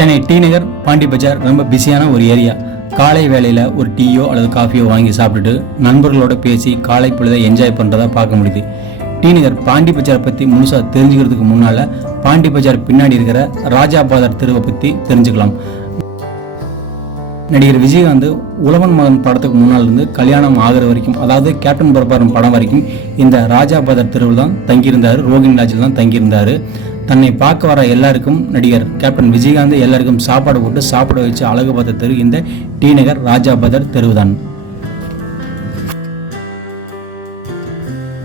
Chennai D Nagar Pondy Bazaar ரொம்ப பிஸியான ஒரு ஏரியா. காலை வேளையில் ஒரு டீயோ அல்லது காஃபியோ வாங்கி சாப்பிட்டுட்டு நண்பர்களோட பேசி காலை பொழுதை என்ஜாய் பண்ணுறதா பார்க்க முடியுது. டி நகர் பாண்டி பஜார் பற்றி முழுசாக தெரிஞ்சுக்கிறதுக்கு முன்னால் பாண்டி பஜார் பின்னாடி இருக்கிற ராஜா பாதர் தெருவை பற்றி தெரிஞ்சுக்கலாம். நடிகர் விஜயகாந்த் உழவன் மகன் படத்துக்கு முன்னால் இருந்து கல்யாணம் ஆகிற வரைக்கும் அதாவது கேப்டன் பரபரம் படம் வரைக்கும் இந்த ராஜா பதர் தெருவில் தான் தங்கியிருந்தார் ரோகின் ராஜில் தான் தங்கியிருந்தார். தன்னை பார்க்க வர எல்லாருக்கும் நடிகர் கேப்டன் விஜயகாந்த் எல்லாருக்கும் சாப்பாடு போட்டு சாப்பிட வச்சு அழகு பார்த்த தெரு இந்த டி நகர் ராஜா பதர் தெருவுதான்.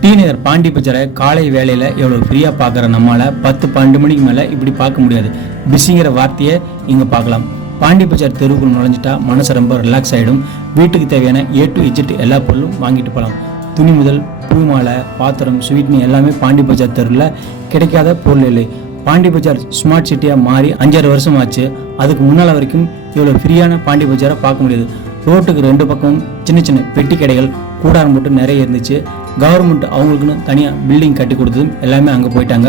டிநகர் பாண்டி பஜாரை காலை வேலையில் எவ்வளோ ஃப்ரீயாக பார்க்குற நம்மளால் பத்து பன்னெண்டு மணிக்கு மேலே இப்படி பார்க்க முடியாது. பிஸிங்கிற வார்த்தையை இங்கே பார்க்கலாம். பாண்டி பஜார் தெருவுக்குள் நுழைஞ்சிட்டா மனசு ரொம்ப ரிலாக்ஸ் ஆகிடும் வீட்டுக்கு தேவையான ஏ டு இஜெட் எல்லா பொருளும் வாங்கிட்டு போகலாம் துணி முதல் பூ மாலை பாத்திரம் ஸ்வீட்னு எல்லாமே பாண்டி பஜார் தெருவில் கிடைக்காத பொருள் இல்லை. பாண்டி பஜார் ஸ்மார்ட் சிட்டியாக மாறி அஞ்சாறு வருஷம் ஆச்சு அதுக்கு முன்னால் வரைக்கும் இவ்வளோ ஃப்ரீயான பாண்டி பஜாரை பார்க்க முடியாது. ரோட்டுக்கு ரெண்டு பக்கமும் சின்ன சின்ன பெட்டி கடைகள் கூடாரம் மட்டும் நிறைய இருந்துச்சு. கவர்மெண்ட் அவங்களுக்குன்னு தனியாக பில்டிங் கட்டி கொடுத்ததும் எல்லாமே அங்கே போயிட்டாங்க.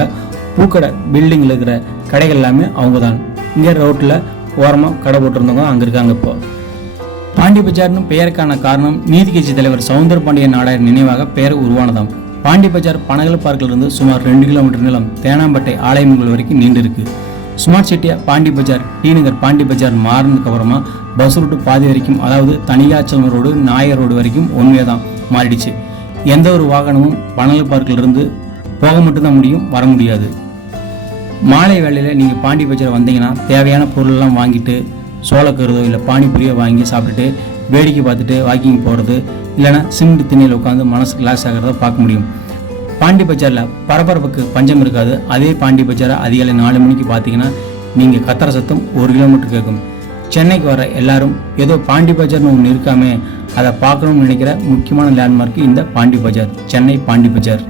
பூக்கடை பில்டிங்கில் இருக்கிற கடைகள் எல்லாமே அவங்க தான் இங்கே ரோட்டில் ஓரமாக கடை போட்டிருந்தவங்க அங்கே இருக்காங்க இப்போ. பாண்டி பஜார்னு பெயருக்கான காரணம் நீதி கட்சி தலைவர் சவுந்தர பாண்டியன் நாடார் நினைவாக பெயர் உருவானதாம். பாண்டி பஜார் பனகல் பார்க்கிலிருந்து சுமார் ரெண்டு கிலோமீட்டர் நீளம் தேனாம்பட்டை ஆலயமங்கல் வரைக்கும் நீண்டு இருக்கு. ஸ்மார்ட் சிட்டியா பாண்டி பஜார் டி நகர் பாண்டி பஜார் மாறினதுக்கு அப்புறமா பஸ் ரூட்டு பாதி வரைக்கும் அதாவது தனியாச்சலம் ரோடு நாயர் ரோடு வரைக்கும் ஒன்வே தான் மாறிடுச்சு. எந்த ஒரு வாகனமும் பனகல் பார்க்கிலிருந்து போக மட்டும்தான் முடியும் வர முடியாது. மாலை வேளையில் நீங்கள் பாண்டி பஜார் வந்தீங்கன்னா தேவையான பொருளெல்லாம் வாங்கிட்டு சோளக்கருதோ இல்லை பானிபூரியோ வாங்கி சாப்பிட்டுட்டு வேடிக்கை பார்த்துட்டு வாக்கிங் போகிறது இல்லைன்னா சிமெண்ட் திண்ணையில் உட்காந்து மனசு ரிலாக்ஸ் ஆகிறத பார்க்க முடியும். பாண்டி பஜாரில் பரபரப்புக்கு பஞ்சம் இருக்காது. அதே பாண்டி பஜாரை அதிகாலை நாலு மணிக்கு பார்த்தீங்கன்னா நீங்கள் கத்திர சத்தம் ஒரு கிலோமீட்டர் கேட்கும் சென்னைக்கு வர எல்லாரும் ஏதோ பாண்டி பஜார்னு ஒன்று இருக்காமே அதை பார்க்கணும்னு நினைக்கிற முக்கியமான லேண்ட்மார்க் இந்த பாண்டி பஜார் சென்னை பாண்டி பஜார்.